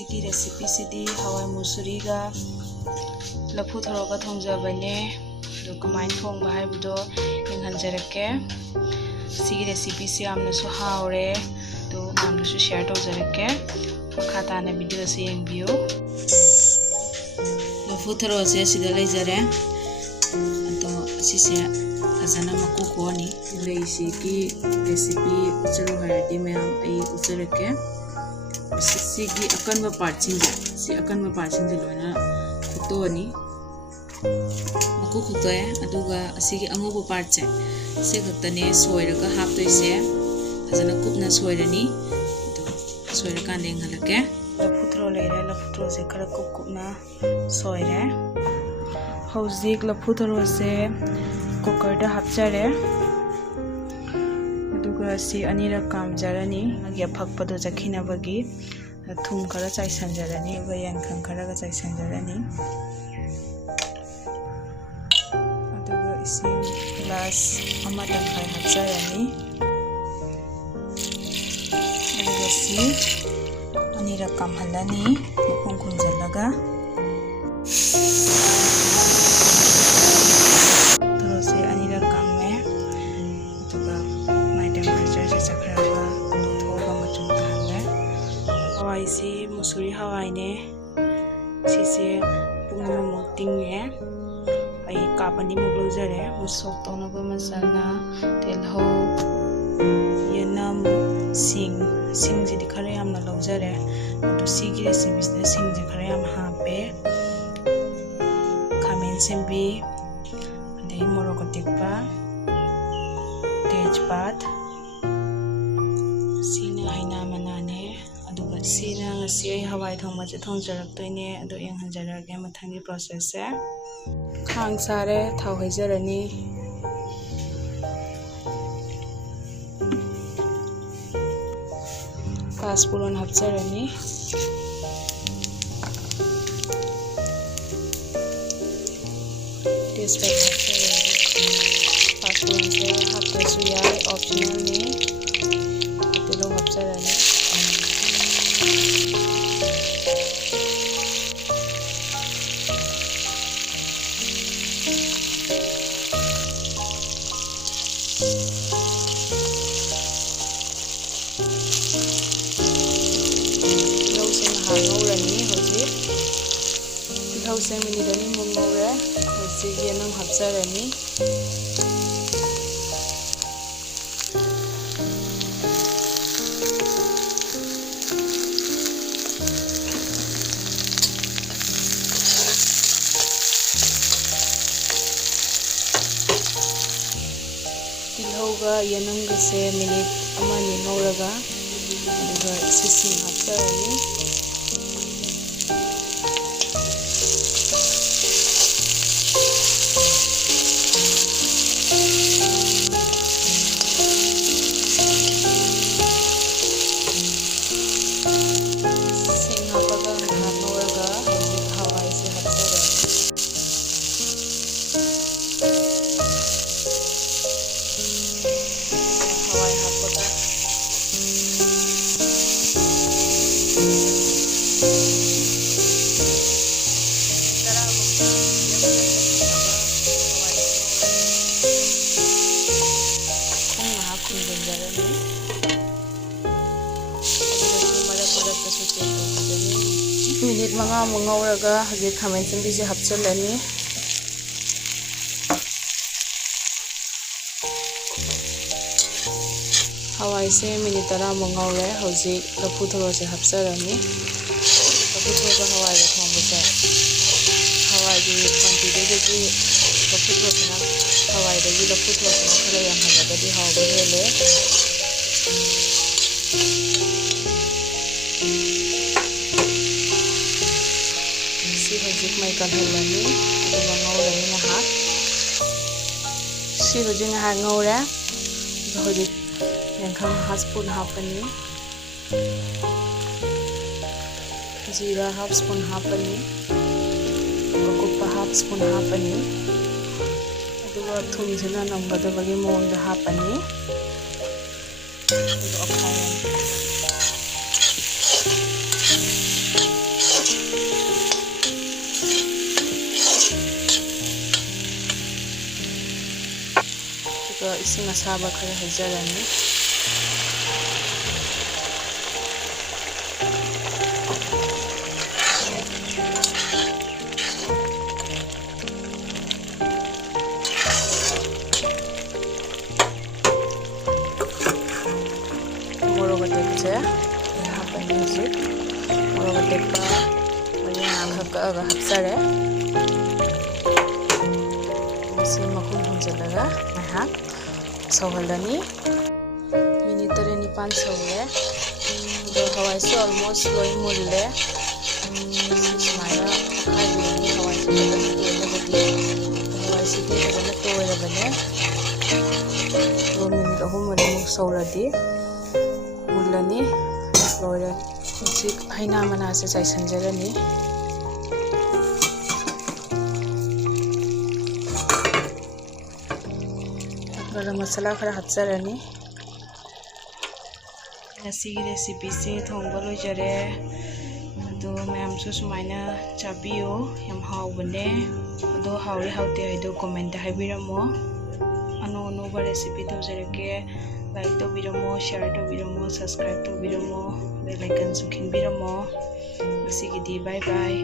Sigi recipe sidi Hawai Mosoori ga Lafu Tharo ga thongjabane do kamain thongba haibudo yenghanjarake. Sigi recipe si amna su haure do amna su share tawjarake. Makha na video se yengbiyo. Lafu Tharo se sida leijare to asise azana maku koni leisi ki recipe ucharu hayadi mayam ai ucharake. Sigi akan part si akan part loina khutoni maku khutoe aduga asigi angobo part se khaktane soiraga haptoise fazana kupna soirani soira kan deng halake. Lafu Tharo leire Lafu Tharo se khara kupna soire hauzik Lafu Tharo se cooker da hapjare aduga si anira kamjarani agi phakpado jakhinabagi thum khara chaisanjarani ba yankhang khara ga chaisanjarani aduga ising glass ama tangkai hapjarani aduga si anira kamhalani mukhung khunjalaga Hawai si Mosoori Hawai ne sise pung muk tingye ai kapani muk lojare musok tona ba masala telho yenam sing ji dikhare amna lojare to sigi recipe da sing ji khare am hape khamen sembi dei morok tikpa tejpat sina haina manane aduga sina ngasi ai hawai thongma che thongjaraktoine adu yenghanjarage mathangi process se khang sare thau haijarani paspuron hapjarani tejpat hapjarani paspuron se haptasu yai optional ni tilo hapjarani Hause minidani mungore hause yenam hapjarani tilhoga yenam gase minute amani ngauraga aduga sisi hapjarani minute manga mungauraga hage khamen sembi je hapchalani hawai se minute tara mungaure hauji Lafu Tharo se hapjarani Lafu Tharo ga hawai ga thongba se hawai gi quantity de gi Lafu Tharo na hawai de gi Lafu Tharo na khara yang halaga di hawba hele si hojik mai kalhalani aduga ngaurani ngahak si hojik ngahak ngaura hojik yankhang half spoon hapani jeera half spoon hapani kokpa half spoon hapani aduga thumjina namgadabagi mongda hapani aduga इसिंग असाबा खरा हैजरानी मोरोग अटेकसे हापनी हुजिक मोरोग अटेकपा मरी नाखकअगा हप्सरे मसी मखुम हुंजलगा नाहक सौहलनी minute 9 सौरे दो हवाई almost लोई मुल्ले सुमाइना खाइबेनी हवाई फजन तोयरबने minute 3 सौरदी मुल्लनी लोरे हैना मनासे चाइसनजरनी गरम मसाला खरा हप्सरनी नसीगी रेसिपी से थोंबा लोइजरे अदो मैमसु सुमाइना चाबियो यम हाउबने अदो हाउरी हाउते हाइदो कमेंट हाइबिरमो अनो अनोबा रेसिपी तौजरके लाइक तौबिरमो शेयर तौबिरमो सब्सक्राइब तौबिरमो बेल आइकन सुखिनबिरमो नसीगिदी बाय बाय।